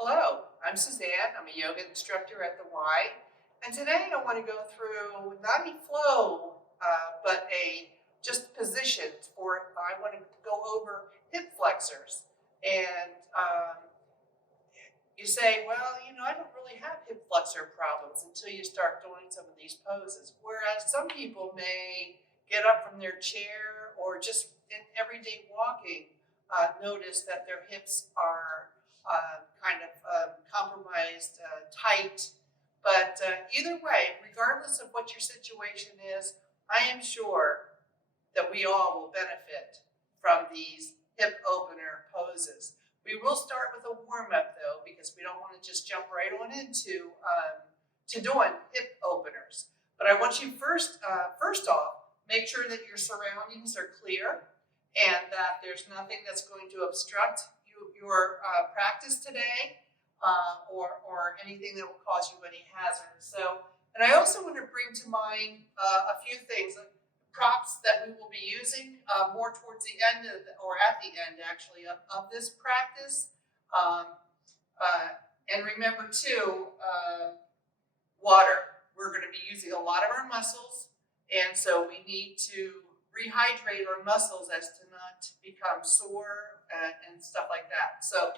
Hello, I'm Suzanne. I'm a yoga instructor at the Y. And today I want to go through not a flow, but a just positions for, I want to go over hip flexors. And you say, well, I don't really have hip flexor problems until you start doing some of these poses. Whereas some people may get up from their chair or just in everyday walking, notice that their hips are kind of compromised, tight. But either way, regardless of what your situation is, I am sure that we all will benefit from these hip opener poses. We will start with a warm-up though, because we don't want to just jump right on into to doing hip openers. But I want you first off, make sure that your surroundings are clear and that there's nothing that's going to obstruct your practice today or anything that will cause you any hazard. So, and I also want to bring to mind a few things. Props that we will be using more towards the end or at the end actually of this practice. And remember too, water. We're going to be using a lot of our muscles, and so we need to rehydrate our muscles as to not become sore and stuff like that. So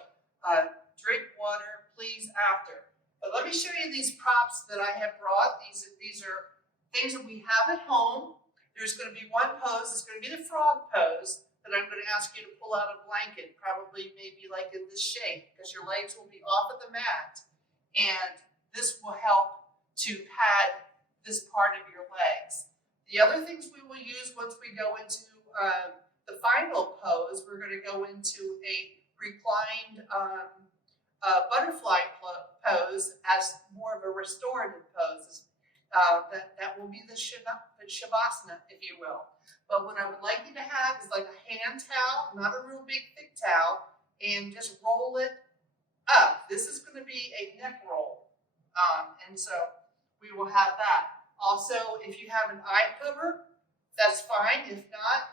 drink water, please, after. But let me show you these props that I have brought. These are things that we have at home. There's going to be one pose, it's going to be the frog pose, that I'm going to ask you to pull out a blanket, probably maybe like in this shape, because your legs will be off of the mat. And this will help to pad this part of your legs. The other things we will use once we go into the final pose, we're going to go into a reclined butterfly pose as more of a restorative pose. That will be the Shavasana, if you will. But what I would like you to have is like a hand towel, not a real big thick towel, and just roll it up. This is going to be a neck roll. And so we will have that. Also, if you have an eye cover, that's fine. If not,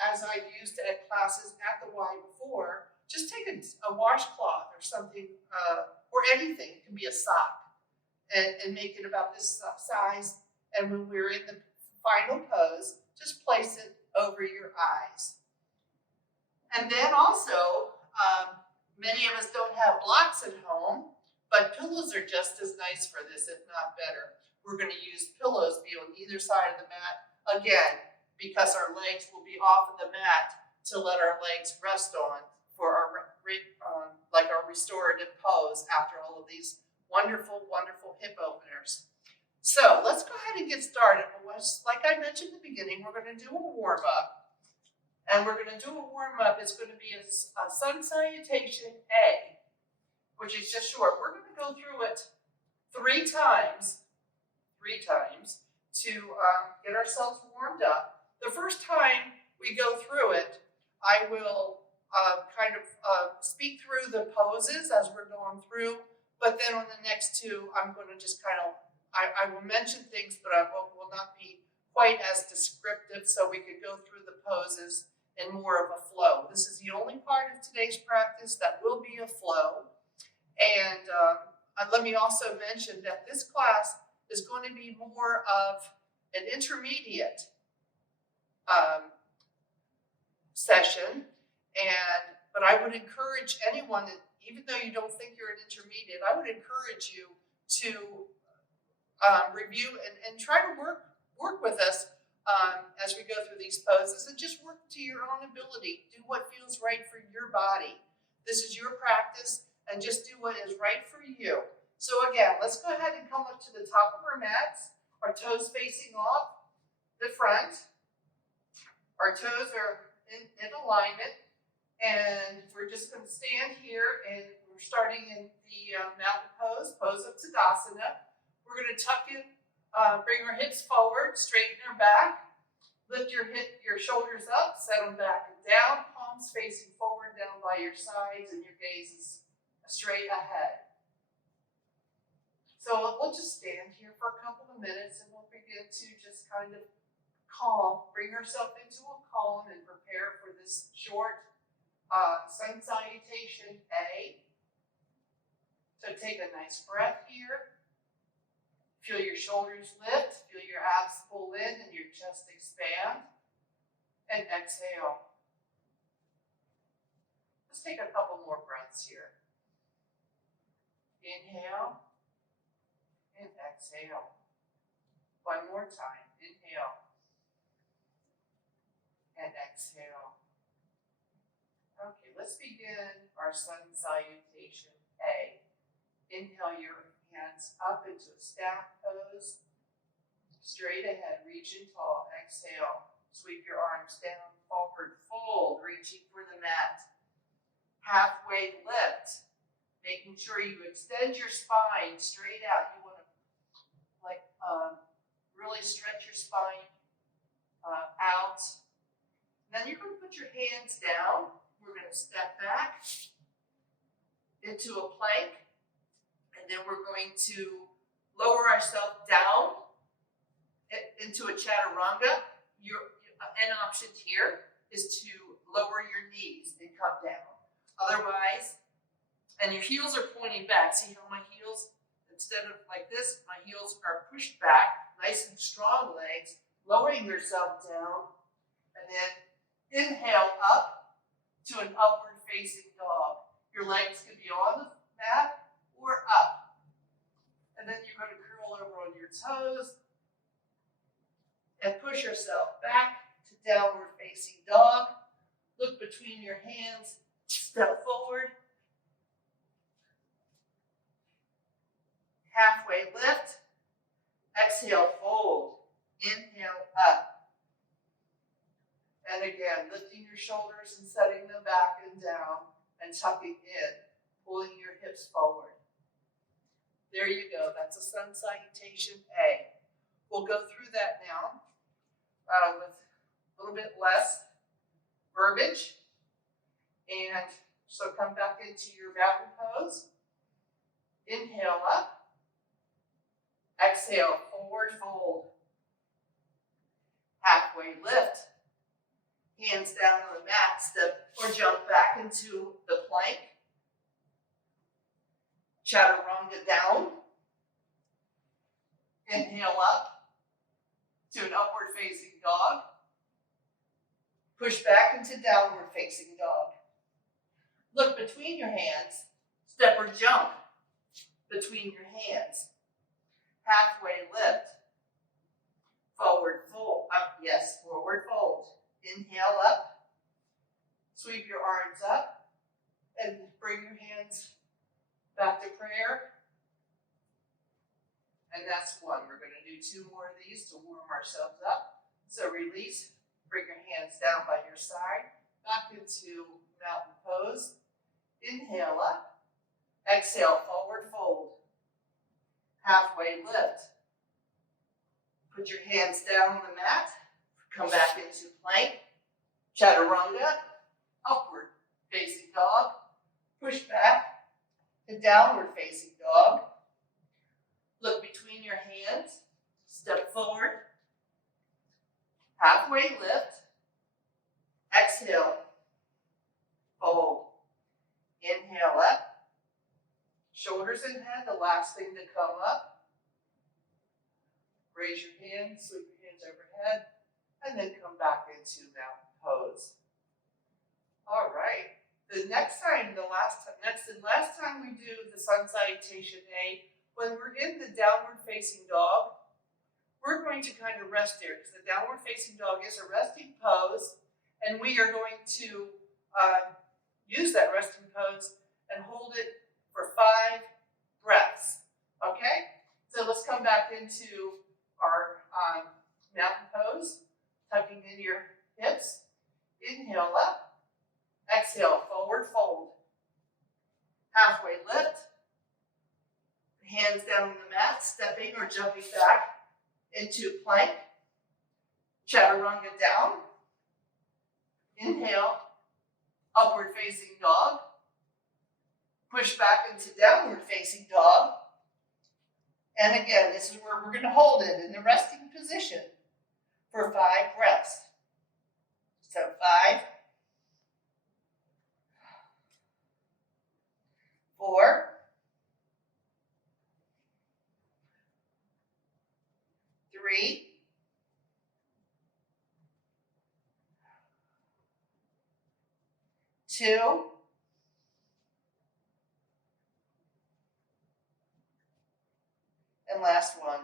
as I've used at classes at the Y before, just take a washcloth or something, or anything. It can be a sock. And make it about this size. And when we're in the final pose, just place it over your eyes. And then also, many of us don't have blocks at home, but pillows are just as nice for this, if not better. We're going to use pillows be on either side of the mat, again, because our legs will be off of the mat to let our legs rest on for our like our restorative pose after all of these wonderful, wonderful hip openers. So let's go ahead and get started. Like I mentioned at the beginning, we're going to do a warm-up. And we're going to do a warm-up. It's going to be a sun salutation A, which is just short. We're going to go through it three times to get ourselves warmed up. The first time we go through it, I will kind of speak through the poses as we're going through. But then on the next two, I'm going to just kind of, I will mention things, but I will not be quite as descriptive, so we could go through the poses in more of a flow. This is the only part of today's practice that will be a flow. And let me also mention that this class is going to be more of an intermediate session. But I would encourage anyone that, even though you don't think you're an intermediate, I would encourage you to review and try to work with us as we go through these poses, and just work to your own ability. Do what feels right for your body. This is your practice, and just do what is right for you. So again, let's go ahead and come up to the top of our mats, our toes facing off the front. Our toes are in alignment. And we're just going to stand here, and we're starting in the mountain pose, pose of Tadasana. We're going to tuck in, bring our hips forward, straighten our back, lift your shoulders up, set them back and down, palms facing forward down by your sides, and your gaze is straight ahead. So we'll just stand here for a couple of minutes, and we'll begin to just kind of bring ourselves into a calm and prepare for this short sun salutation A. So take a nice breath here. Feel your shoulders lift, feel your abs pull in and your chest expand. And exhale. Let's take a couple more breaths here. Inhale and exhale. One more time. Inhale and exhale. Okay, let's begin our sun salutation A. Inhale your hands up into a staff pose. Straight ahead, reaching tall. Exhale. Sweep your arms down, forward, fold, reaching for the mat. Halfway lift, making sure you extend your spine straight out. You want to really stretch your spine out. Then you're going to put your hands down. We're going to step back into a plank, and then we're going to lower ourselves down into a chaturanga. An option here is to lower your knees and come down. Otherwise, and your heels are pointing back. See how my heels, instead of like this, my heels are pushed back, nice and strong legs, lowering yourself down, and then inhale up to an upward facing dog. Your legs can be on the mat or up. And then you're going to curl over on your toes and push yourself back to downward facing dog. Look between your hands, step forward. Halfway lift. Exhale, fold. Inhale, up. And again, lifting your shoulders and setting them back and down and tucking in, pulling your hips forward. There you go. That's a sun salutation A. We'll go through that now with a little bit less verbiage. And so come back into your mountain pose. Inhale up. Exhale, forward fold. Halfway lift. Hands down on the mat, step or jump back into the plank. Chaturanga down. Inhale up to an upward facing dog. Push back into downward facing dog. Look between your hands, step or jump between your hands. Halfway lift. Forward fold. Forward fold. Inhale up. Sweep your arms up and bring your hands back to prayer. And that's one. We're going to do 2 more of these to warm ourselves up. So release. Bring your hands down by your side. Back into mountain pose. Inhale up. Exhale, forward fold. Halfway lift. Put your hands down on the mat. Come back into plank. Chaturanga. Upward facing dog. Push back to downward facing dog. Look between your hands. Step forward. Halfway lift. Exhale. Fold. Inhale up. Shoulders and head, the last thing to come up. Raise your hands, sweep your hands overhead, and then come back into mountain pose. All right. The last time we do the sun salutation A, when we're in the downward facing dog, we're going to kind of rest there because the downward facing dog is a resting pose, and we are going to use that resting pose and hold it for 5 breaths. Okay? So let's come back into our mountain pose, tucking in your hips. Inhale up. Exhale, forward fold. Halfway lift. Hands down on the mat, stepping or jumping back into plank. Chaturanga down. Inhale, upward facing dog. Push back into downward facing dog. And again, this is where we're going to hold it in the resting position for 5 breaths. So 5, 4, 3, 2, and last one.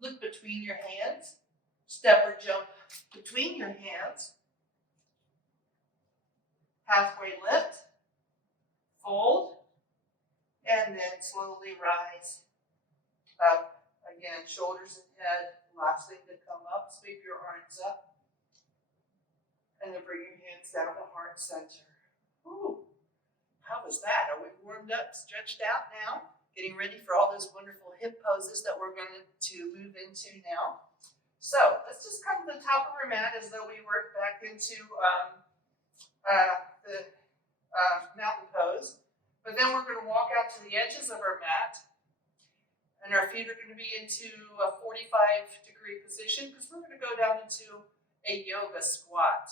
Look between your hands, step or jump between your hands, halfway lift, fold, and then slowly rise up. Again, shoulders and head, last thing to come up, sweep your arms up, and then bring your hands down to heart center. Ooh, how was that? Are we warmed up, stretched out now? Getting ready for all those wonderful hip poses that we're going to move into now. So let's just come to the top of our mat as though we work back into the mountain pose. But then we're going to walk out to the edges of our mat. And our feet are going to be into a 45-degree position because we're going to go down into a yoga squat.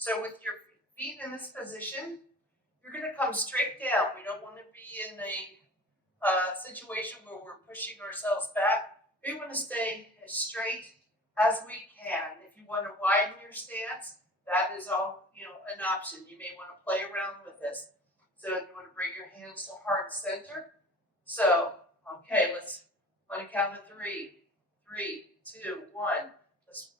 So with your feet in this position, you're going to come straight down. We don't want to be in a situation where we're pushing ourselves back. We want to stay as straight as we can. If you want to widen your stance, that is all, an option. You may want to play around with this. So you want to bring your hands to heart center. So, okay, let's count to 3. 3, 2, 1. Let's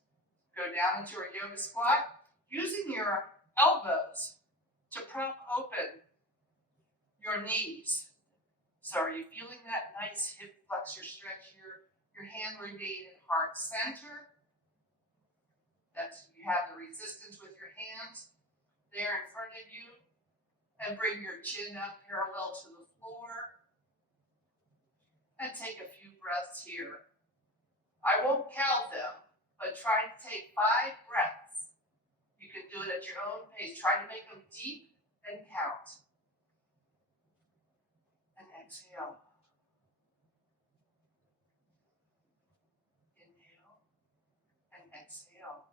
go down into our yoga squat. Using your elbows to prop open your knees. So are you feeling that nice hip flexor stretch here? Your hand remain in heart center. You have the resistance with your hands there in front of you. And bring your chin up parallel to the floor. And take a few breaths here. I won't count them, but try to take 5 breaths. You can do it at your own pace. Try to make them deep and count. And exhale. Inhale and exhale.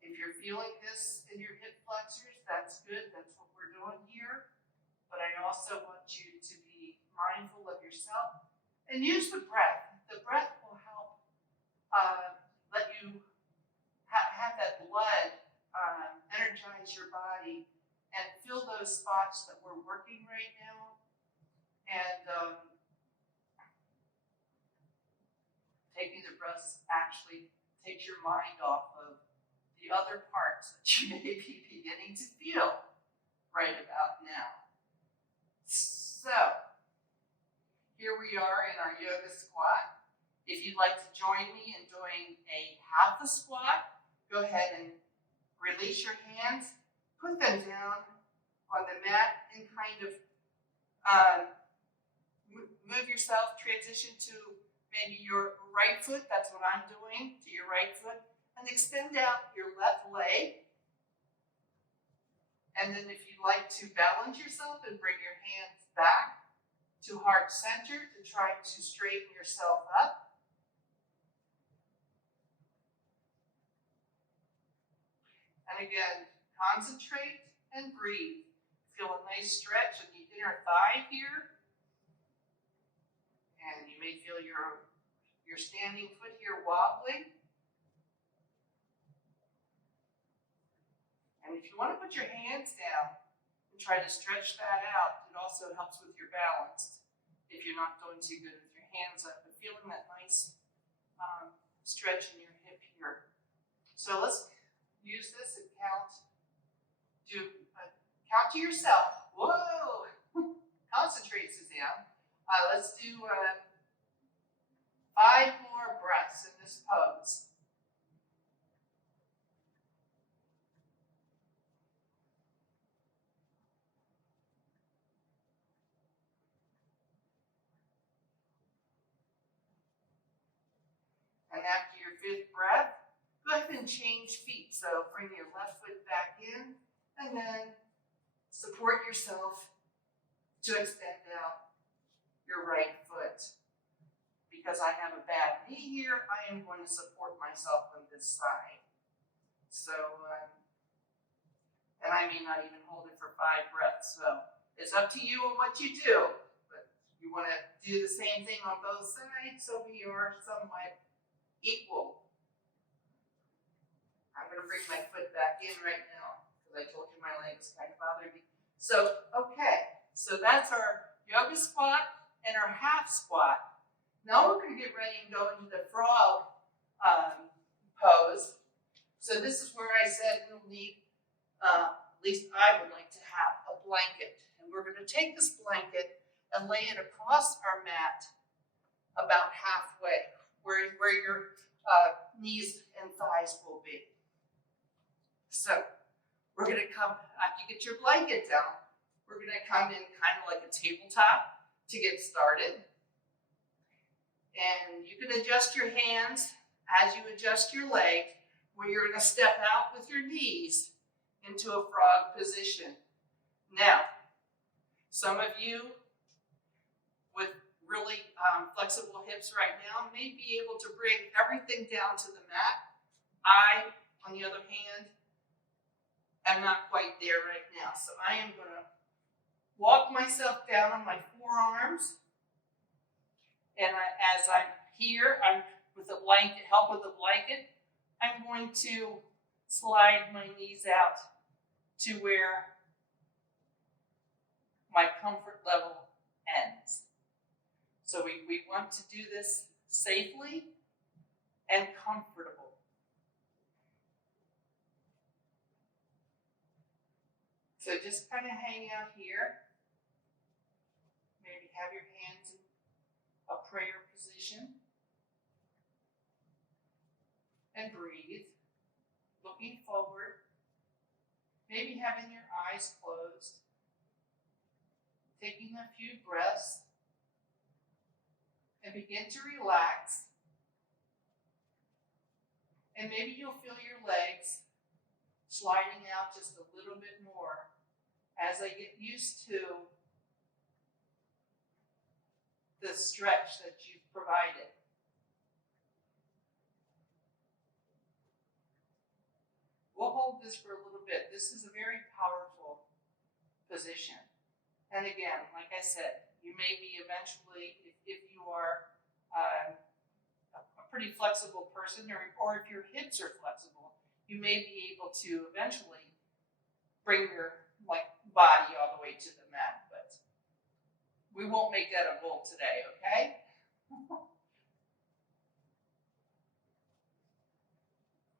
If you're feeling this in your hip flexors, that's good. That's what we're doing here. But I also want you to be mindful of yourself and use the breath. The breath will help let you have that blood energize your body and fill those spots that we're working right now. And taking the breaths actually takes your mind off of the other parts that you may be beginning to feel right about now. So, here we are in our yoga squat. If you'd like to join me in doing a half a squat, go ahead and release your hands, put them down on the mat and kind of move yourself, transition to maybe your right foot, that's what I'm doing, to your right foot, and extend out your left leg. And then if you'd like to balance yourself and bring your hands back to heart center to try to straighten yourself up. And again, concentrate and breathe. Feel a nice stretch in the inner thigh here. And you may feel your standing foot here wobbling. And if you want to put your hands down and try to stretch that out, it also helps with your balance if you're not doing too good with your hands up, but feeling that nice stretch in your hip here. So let's use this and count. Count to yourself. Whoa! Concentrate, Suzanne. Let's do 5 more breaths in this pose. And after your 5th breath, go ahead and change feet. So bring your left foot back in and then support yourself to extend out your right foot. Because I have a bad knee here, I am going to support myself on this side. So And I may not even hold it for 5 breaths. So it's up to you on what you do. But you want to do the same thing on both sides so we are somewhat equal. I'm going to bring my foot back in right now because I told you my legs kind of bothered me. So, okay. So that's our yoga squat and our half squat. Now we're going to get ready and go into the frog pose. So this is where I said we'll need, at least I would like to have a blanket. And we're going to take this blanket and lay it across our mat about halfway, where your knees and thighs will be. So we're going to come, after you get your blanket down, we're going to come in kind of like a tabletop to get started. And you can adjust your hands as you adjust your leg, where you're going to step out with your knees into a frog position. Now, some of you with really flexible hips right now may be able to bring everything down to the mat. I, on the other hand, am not quite there right now. So I am going to walk myself down on my forearms. And as I'm here, I'm with a blanket, help with a blanket, I'm going to slide my knees out to where my comfort level ends. So we want to do this safely and comfortable. So just kind of hang out here. Maybe have your hands in a prayer position. And breathe, looking forward. Maybe having your eyes closed. Taking a few breaths. And begin to relax. And maybe you'll feel your legs sliding out just a little bit more as they get used to the stretch that you've provided. We'll hold this for a little bit. This is a very powerful position. And again, like I said, you may be eventually, if you are a pretty flexible person, or if your hips are flexible, you may be able to eventually bring your body all the way to the mat. But we won't make that a goal today, okay?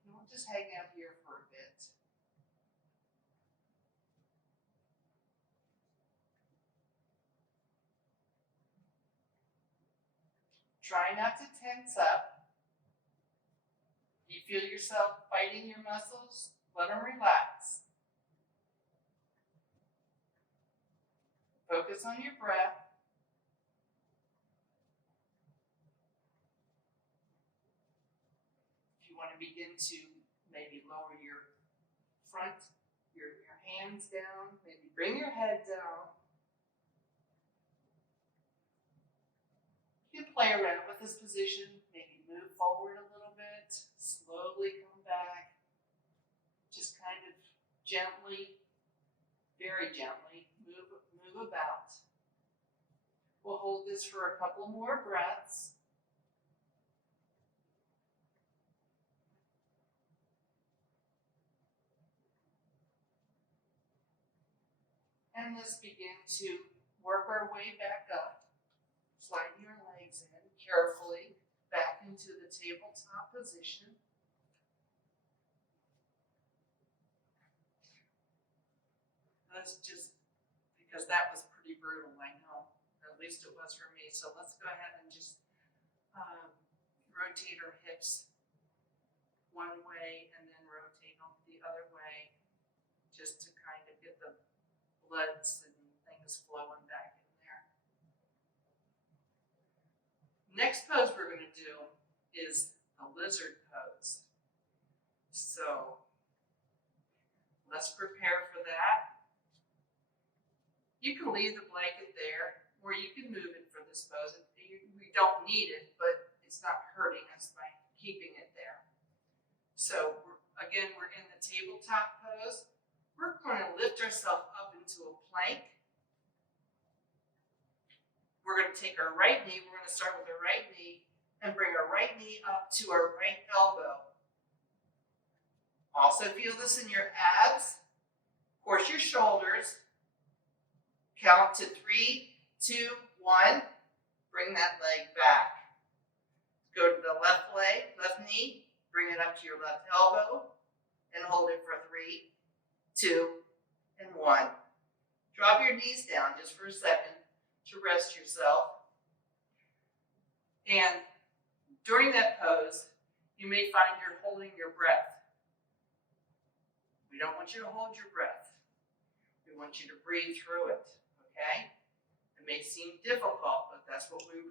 We'll just hang out here for a bit. Try not to tense up. You feel yourself fighting your muscles, let them relax. Focus on your breath. If you want to begin to maybe lower your front, your hands down, maybe bring your head down. You can play around with this position, maybe move forward a little bit, slowly come back, just kind of gently, very gently, move about. We'll hold this for a couple more breaths. And let's begin to work our way back up. Slide your legs in carefully back into the tabletop position. That's just because that was pretty brutal, I know. At least it was for me. So let's go ahead and just rotate our hips one way and then rotate them the other way, just to kind of get the bloods and things flowing back in there. Next pose we're going to do is the lizard pose. So let's prepare for that. You can leave the blanket there, or you can move it for this pose. We don't need it, but it's not hurting us by keeping it there. So again, we're in the tabletop pose. we're going to lift ourselves up into a plank. We're going to take our right knee, we're going to start with our right knee and bring our right knee up to our right elbow. Also feel this in your abs. Of course, your shoulders. Count to 3, 2, 1. Bring that leg back. Go to the left leg, left knee. Bring it up to your left elbow and hold it for 3, 2, and 1. Drop your knees down just for a second to rest yourself. And during that pose, you may find you're holding your breath. We don't want you to hold your breath. We want you to breathe through it, okay? It may seem difficult, but that's what we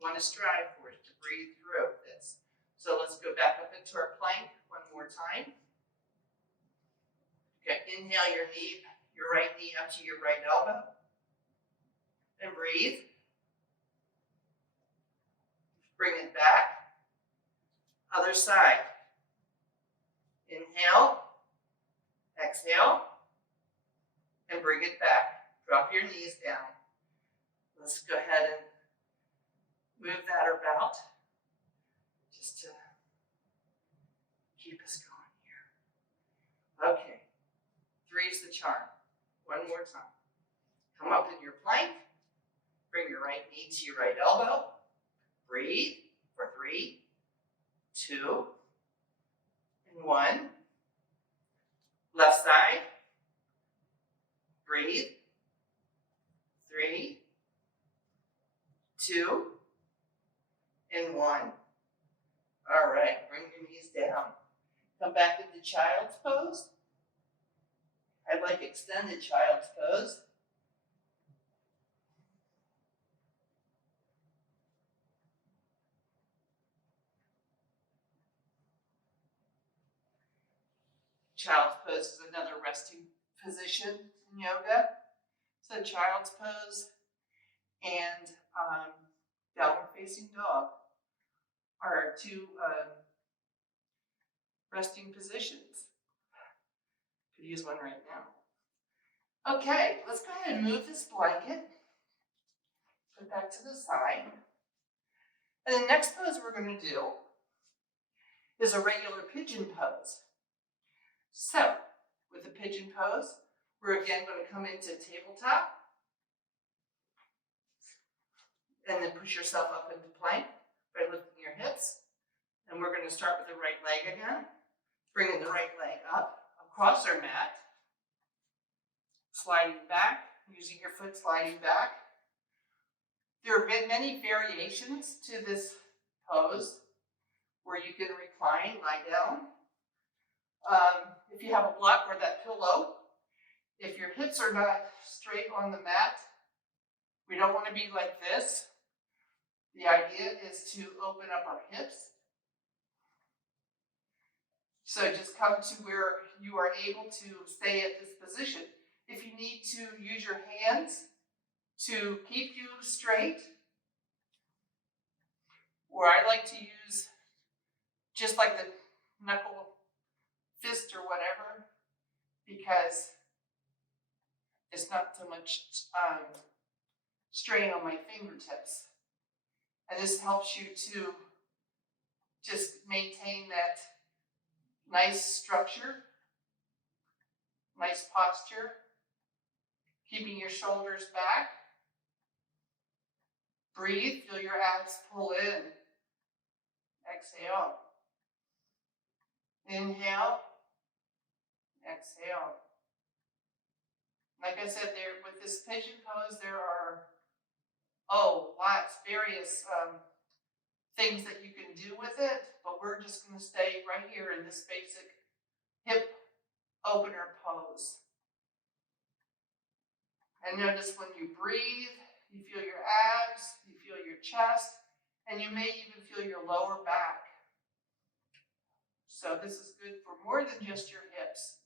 want to strive for, is to breathe through this. So let's go back up into our plank one more time. Okay, inhale your right knee up to your right elbow. And breathe. Bring it back. Other side. Inhale. Exhale. And bring it back. Drop your knees down. Let's go ahead and move that about just to keep us going here. Okay. 3 is the charm. One more time. Come up in your plank. Bring your right knee to your right elbow. Breathe for 3, 2, and 1. Left side. Breathe. 3, 2, and 1. All right, bring your knees down. Come back into child's pose. I like extended child's pose. Child's pose is another resting position in yoga. So child's pose and downward facing dog are 2 resting positions. Could use one right now. Okay, let's go ahead and move this blanket. Put that to the side. And the next pose we're going to do is a regular pigeon pose. So, with the pigeon pose, we're again going to come into tabletop. And then push yourself up into plank by lifting your hips. And we're going to start with the right leg again. Bringing the right leg up across our mat. Sliding back, using your foot sliding back. There have been many variations to this pose where you can recline, lie down. If you have a block or that pillow, if your hips are not straight on the mat, we don't want to be like this. The idea is to open up our hips. So just come to where you are able to stay at this position. If you need to use your hands to keep you straight, or I like to use just like the knuckle fist or whatever, because it's not so much strain on my fingertips. And this helps you to just maintain that nice structure, nice posture, keeping your shoulders back. Breathe, feel your abs pull in. Exhale. Inhale. Exhale. Like I said, with this pigeon pose, there are various things that you can do with it, but we're just going to stay right here in this basic hip opener pose. And notice when you breathe, you feel your abs, you feel your chest, and you may even feel your lower back. So this is good for more than just your hips.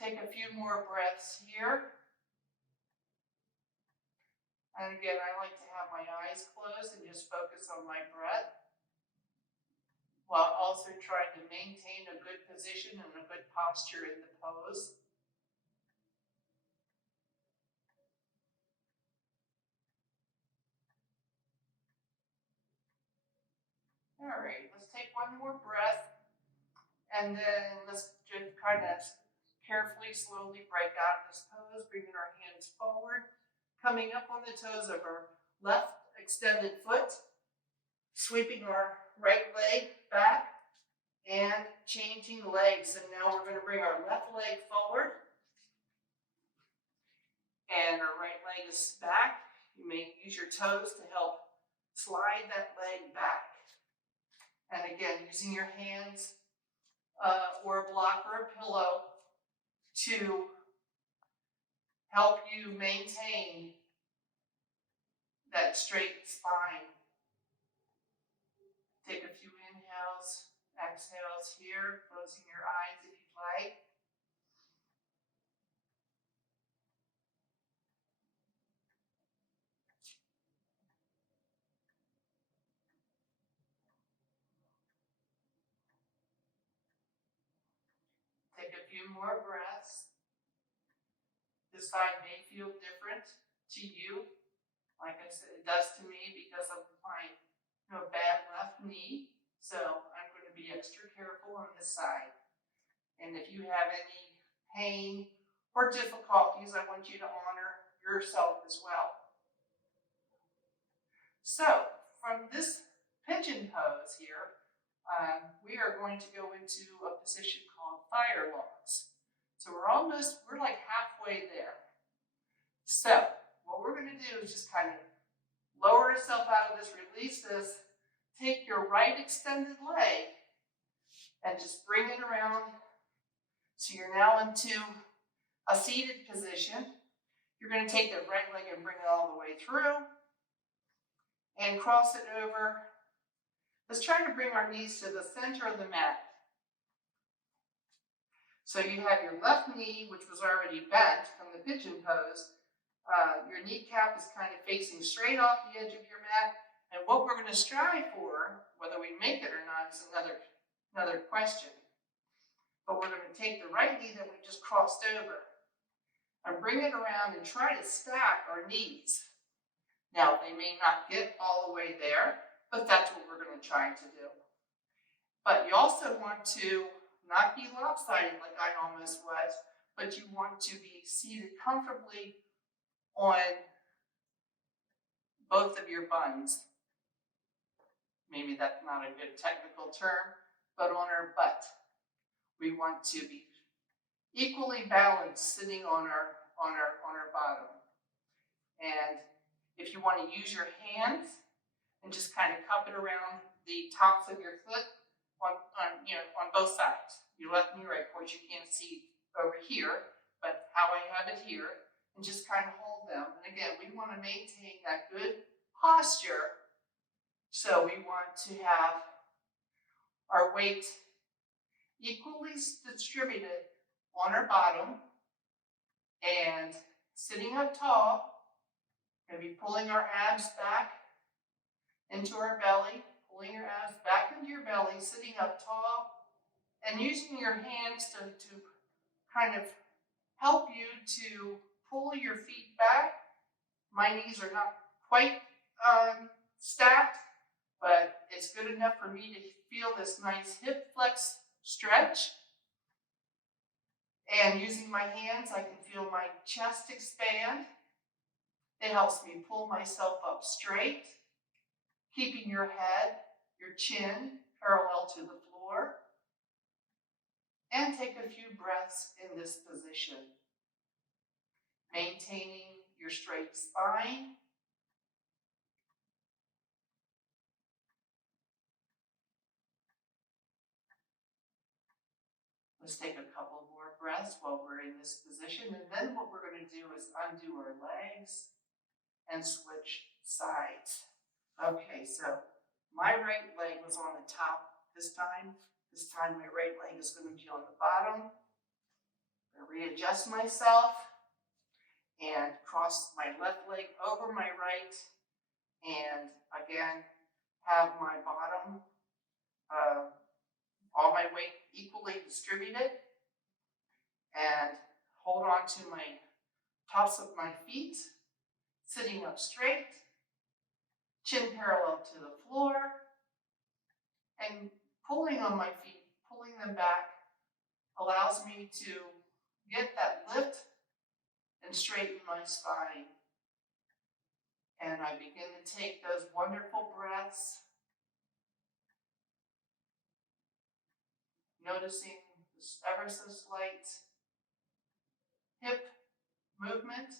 Take a few more breaths here. And again, I like to have my eyes closed and just focus on my breath. while also trying to maintain a good position and a good posture in the pose. All right, let's take one more breath, and then let's just kind of carefully, slowly break out of this pose, bringing our hands forward, coming up on the toes of our left extended foot, sweeping our right leg back, and changing legs. And now we're going to bring our left leg forward, and our right leg is back. You may use your toes to help slide that leg back. And again, using your hands or a block or a pillow to help you maintain that straight spine. Take a few inhales, exhales here, closing your eyes if you'd like. Take a few more breaths. This side may feel different to you. Like I said, it does to me because of my bad left knee. So I'm going to be extra careful on this side. And if you have any pain or difficulties, I want you to honor yourself as well. So from this pigeon pose here, we are going to go into a position called fire logs. So we're like halfway there. So what we're going to do is just kind of lower yourself out of this, release this, take your right extended leg and just bring it around. So you're now into a seated position. You're going to take the right leg and bring it all the way through and cross it over. Let's try to bring our knees to the center of the mat. So you have your left knee, which was already bent from the pigeon pose. Your kneecap is kind of facing straight off the edge of your mat. And what we're going to strive for, whether we make it or not, is another question. But we're going to take the right knee that we just crossed over and bring it around and try to stack our knees. Now, they may not get all the way there, but that's what we're going to try to do. But you also want to not be lopsided like I almost was, but you want to be seated comfortably on both of your buns. Maybe that's not a good technical term, but on our butt. We want to be equally balanced sitting on our bottom. And if you want to use your hands and just kind of cup it around the tops of your foot on both sides, your left and your right. Of course, you can't see over here, but how I have it here, and just kind of hold them. And again, we want to maintain that good posture. So we want to have our weight equally distributed on our bottom and sitting up tall, maybe pulling our abs back into our belly, pulling your abs back into your belly, sitting up tall, and using your hands to kind of help you to pull your feet back. My knees are not quite stacked, but it's good enough for me to feel this nice hip flex stretch. And using my hands, I can feel my chest expand. It helps me pull myself up straight, keeping your head, your chin parallel to the floor. And take a few breaths in this position, maintaining your straight spine. Let's take a couple more breaths while we're in this position, and then what we're going to do is undo our legs and switch sides. Okay, so my right leg was on the top this time. This time my right leg is going to be on the bottom. I'm going to readjust myself and cross my left leg over my right, and again have my bottom All my weight equally distributed. And hold on to my tops of my feet, sitting up straight, chin parallel to the floor, and pulling on my feet, pulling them back, allows me to get that lift and straighten my spine. And I begin to take those wonderful breaths, noticing this ever so slight hip movement.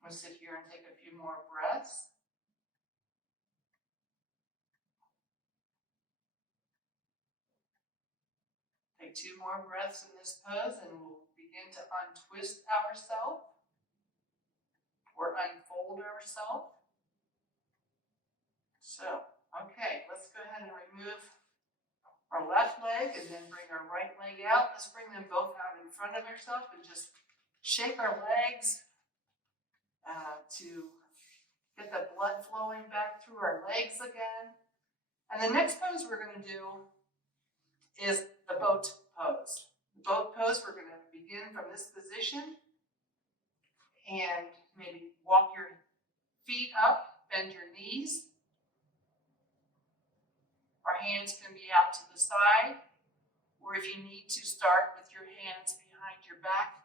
I'm going to sit here and take a few more breaths. Take 2 more breaths in this pose and we'll begin to untwist ourselves or unfold ourselves. So, okay, let's go ahead and remove our left leg and then bring our right leg out. Let's bring them both out in front of ourselves and just shake our legs to get the blood flowing back through our legs again. And the next pose we're going to do is the boat pose. The boat pose, we're going to begin from this position and maybe walk your feet up, bend your knees. Our hands can be out to the side, or if you need to start with your hands behind your back,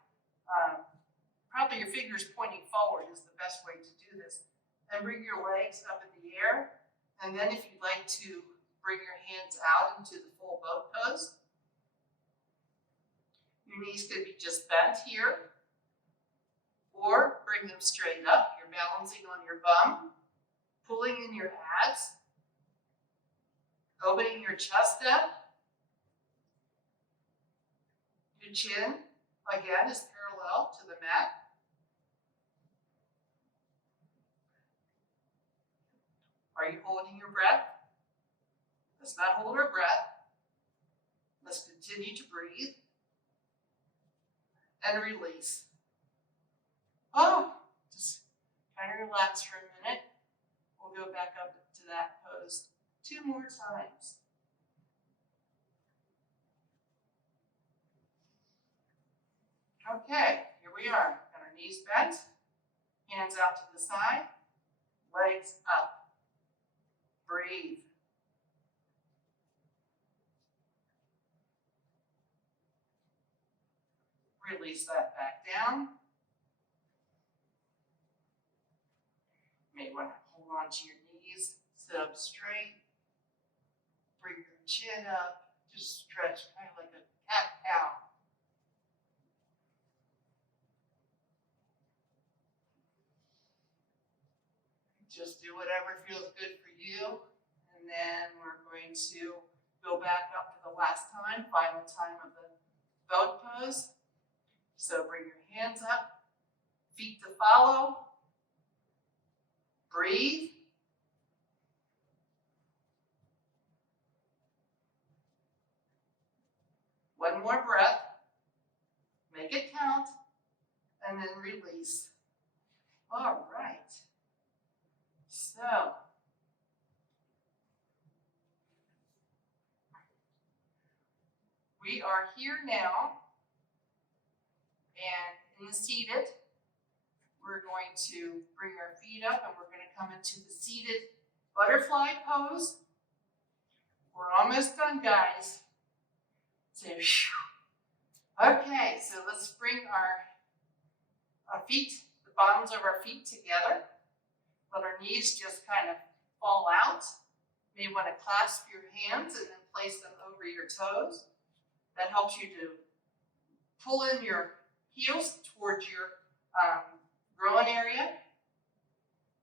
probably your fingers pointing forward is the best way to do this. And bring your legs up in the air, and then if you'd like to bring your hands out into the full boat pose, your knees could be just bent here, or bring them straight up. You're balancing on your bum, pulling in your abs, opening your chest up. Your chin, again, is parallel to the mat. Are you holding your breath? Let's not hold our breath. Let's continue to breathe and release. Oh, just kind of relax for a minute. We'll go back up to that pose 2 more times. Okay, here we are. Got our knees bent, hands out to the side, legs up. Breathe. Release that back down. You may want to hold on to your knees, sit up straight, bring your chin up, just stretch kind of like a cat-cow. Just do whatever feels good for you. And then we're going to go back up for the last time, final time of the boat pose. So bring your hands up, feet to follow. Breathe. One more breath. Make it count. And then release. All right. So, we are here now, and in the seated, we're going to bring our feet up and we're going to come into the seated butterfly pose. We're almost done, guys. So, okay, so let's bring our feet, the bottoms of our feet together. Let our knees just kind of fall out. You may want to clasp your hands and then place them over your toes. That helps you to pull in your heels towards your groin area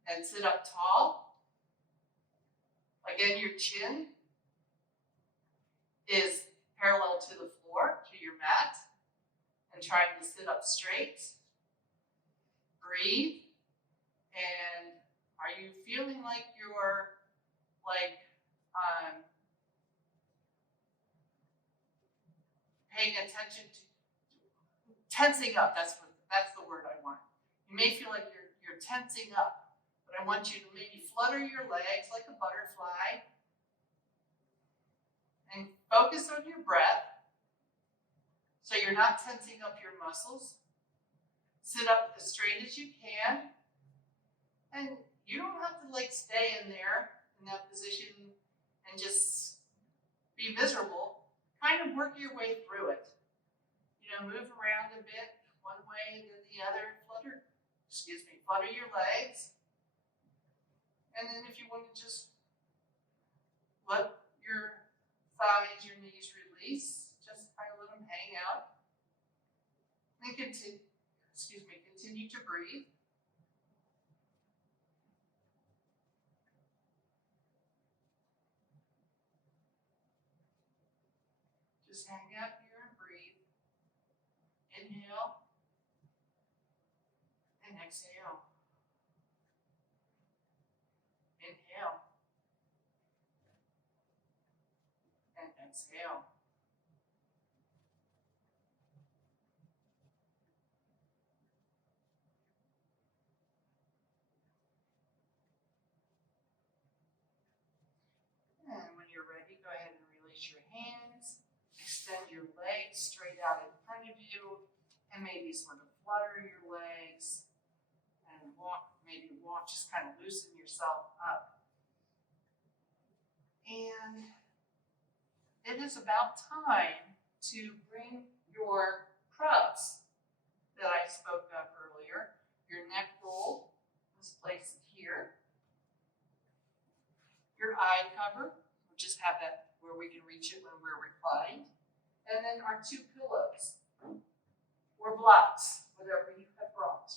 and sit up tall. Again, your chin is parallel to the floor, to your mat, and trying to sit up straight. Breathe. And are you feeling like you're paying attention to tensing up? That's the word I want. You may feel like you're tensing up, but But I want you to maybe flutter your legs like a butterfly and focus on your breath so you're not tensing up your muscles. Sit up as straight as you can. And you don't have to like stay in there in that position and just be miserable. Kind of work your way through it. You know, move around a bit, one way then the other. Flutter your legs. And then if you want to just let your thighs, your knees release, just kind of let them hang out. And continue to breathe. Just hang out here and breathe. Inhale and exhale. Inhale and exhale. And when you're ready, go ahead and release your hands. Extend your legs straight out in front of you. And maybe sort of flutter your legs. And walk, just kind of loosen yourself up. And it is about time to bring your crubs that I spoke of earlier. Your neck roll, let's place it here. Your eye cover, we'll just have that where we can reach it when we're reclined. And then our two pillows, or blocks, whatever you have brought.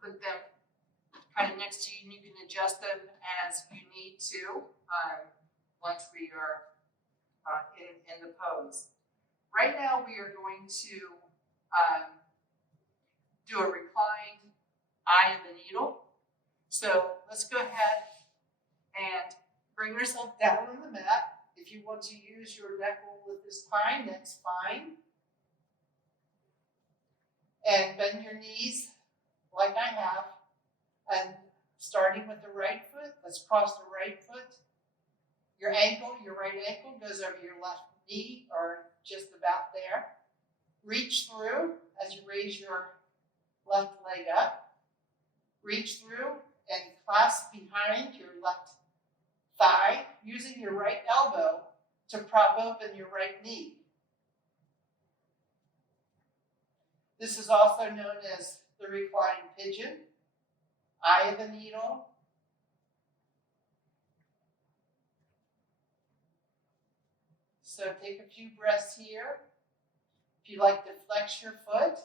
Put them kind of next to you, and you can adjust them as you need to once we are in the pose. Right now we are going to do a reclined eye of the needle. So let's go ahead and bring yourself down on the mat. If you want to use your neck roll at this time, that's fine. And bend your knees like I have. And starting with the right foot, let's cross the right foot. Your right ankle goes over your left knee, or just about there. Reach through as you raise your left leg up. Reach through and clasp behind your left thigh, using your right elbow to prop open your right knee. This is also known as the reclined pigeon, eye of the needle. So take a few breaths here. If you like to flex your foot,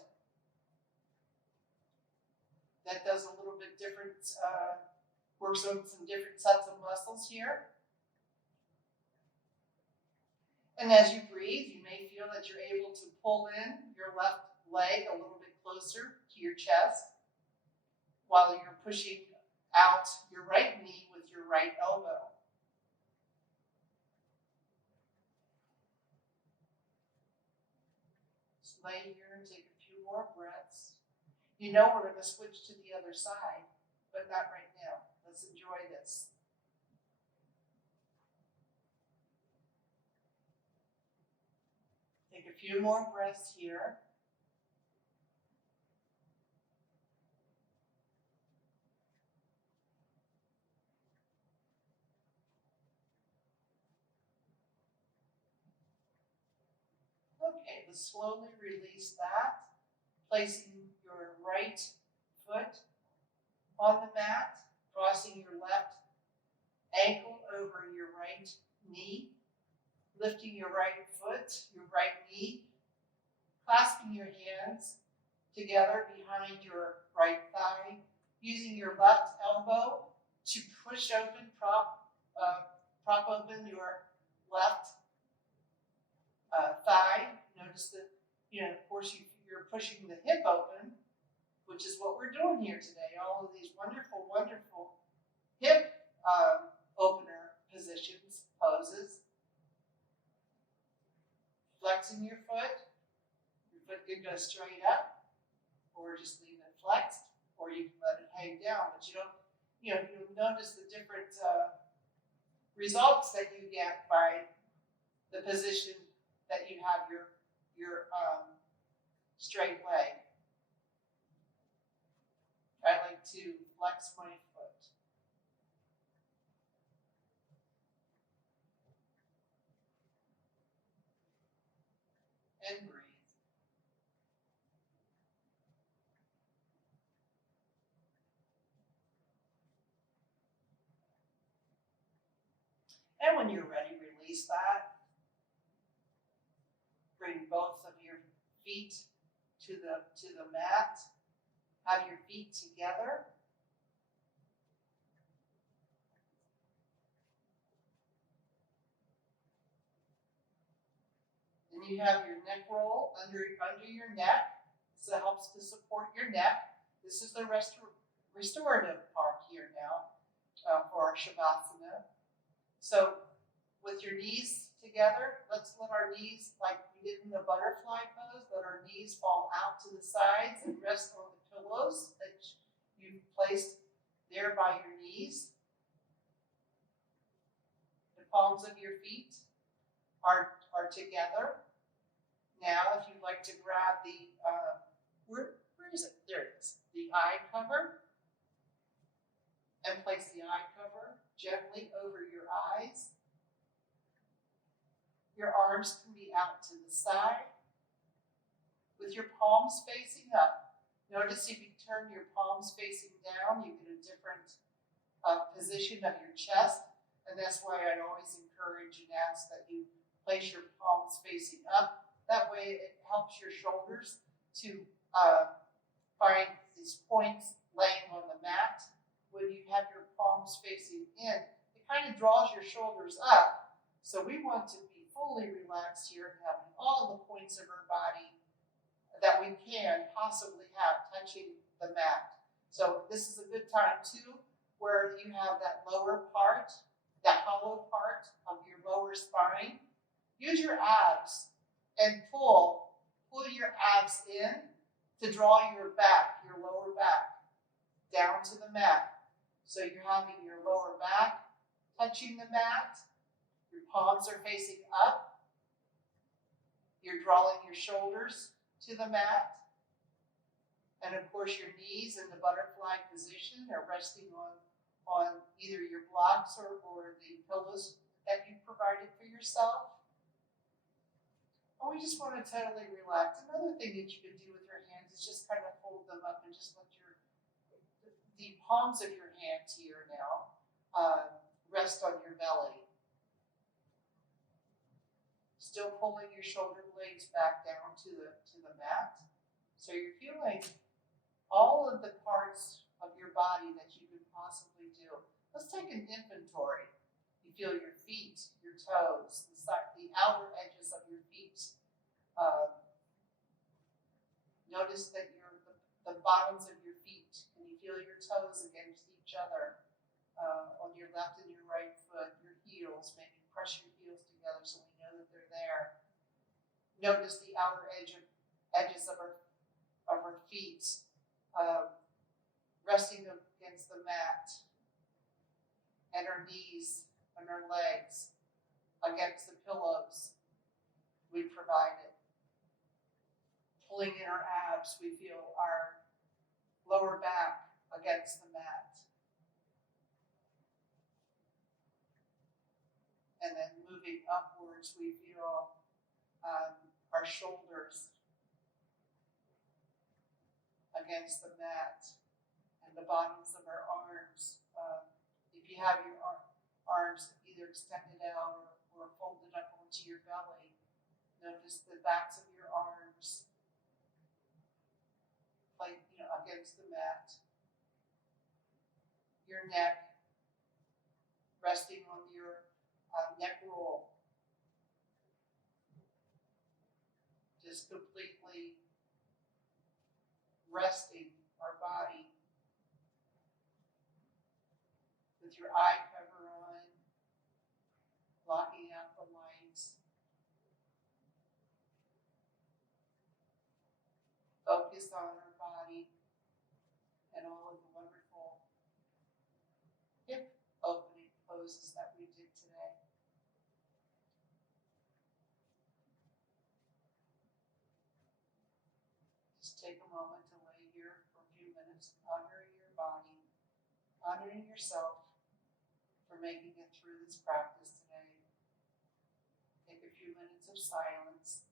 that does a little bit different, works on some different sets of muscles here. And as you breathe, you may feel that you're able to pull in your left leg a little bit closer to your chest while you're pushing out your right knee with your right elbow. Just lay here and take a few more breaths. You know we're going to switch to the other side, but not right now. Let's enjoy this. Take a few more breaths here. Okay, let's slowly release that, placing your right foot on the mat, crossing your left ankle over your right knee, lifting your right foot, your right knee, clasping your hands together behind your right thigh, using your left elbow to push open, prop open your left thigh. Notice that, of course, you're pushing the hip open, which is what we're doing here today. All of these wonderful, wonderful hip opener positions, poses. Flexing your foot can go straight up, or just leave it flexed, or you can let it hang hang down, but you don't, you'll notice the different results that you get by the position that you have your straight leg. I like to flex my foot. And breathe. And when you're ready, release that. Bring both of your feet to the mat. Have your feet together. And you have your neck roll under your neck. So that helps to support your neck. This is the restorative part here now for our Shavasana. So with your knees together, let's let our knees, like we did in the butterfly pose, let our knees fall out to the sides and rest on the pillows that you've placed there by your knees. The palms of your feet are together. Now, if you'd like to grab the, where is it? There it is. The eye cover. And place the eye cover gently over your eyes. Your arms can be out to the side with your palms facing up. Notice if you turn your palms facing down, you get a different position of your chest. And that's why I always encourage and ask that you place your palms facing up. That way it helps your shoulders to find these points laying on the mat. When you have your palms facing in, it kind of draws your shoulders up. So we want to be fully relaxed here, having all the points of our body that we can possibly have touching the mat. So this is a good time too, where you have that lower part, that hollow part of your lower spine. Use your abs and pull your abs in to draw your back, your lower back, down to the mat. So you're having your lower back touching the mat, your palms are facing up, you're drawing your shoulders to the mat, and of course your knees in the butterfly position are resting on either your blocks or the pillows that you provided for yourself. And we just want to totally relax. Another thing that you can do with your hands is just kind of hold them up and just let the palms of your hands here now rest on your belly. Still pulling your shoulder blades back down to the mat. So you're feeling all of the parts of your body that you could possibly do. Let's take an inventory. You feel your feet, your toes, the outer edges of your feet. Notice that the bottoms of your feet. Can you feel your toes against each other on your left and your right foot? Your heels, maybe press your heels together so we know that they're there. Notice the outer edges of our feet resting against the mat, and our knees and our legs against the pillows we provided. Pulling in our abs, we feel our lower back against the mat. And then moving upwards, we feel our shoulders against the mat and the bottoms of our arms. If you have your arms either extended out or folded up onto your belly, notice the backs of your arms against the mat. Your neck resting on your neck roll. Just completely resting our body with your eye cover on, blocking out the lights. Focus on our body and all of the wonderful take a moment to lay here for a few minutes, honoring your body, honoring yourself for making it through this practice today. Take a few minutes of silence.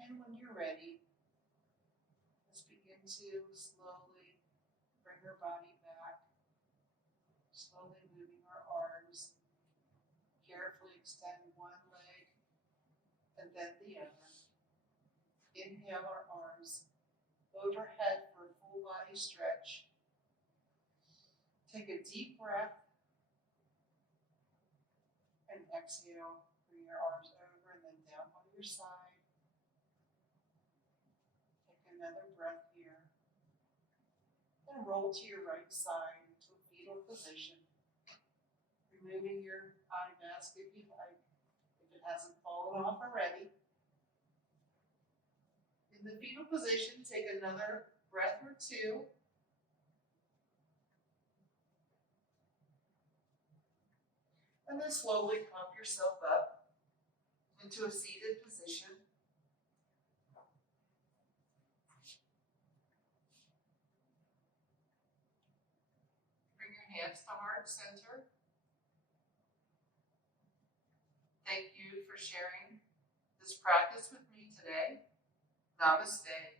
And when you're ready, let's begin to slowly bring our body back, slowly moving our arms, carefully extend one leg and then the other. Inhale our arms overhead for a full body stretch. Take a deep breath and exhale. Bring your arms over and then down on your side. Take another breath here. Then roll to your right side into a fetal position. Removing your eye mask if you like, if it hasn't fallen off already. In the fetal position, take another breath or two. And then slowly pump yourself up into a seated position. Bring your hands to heart center. Thank you for sharing this practice with me today. Namaste.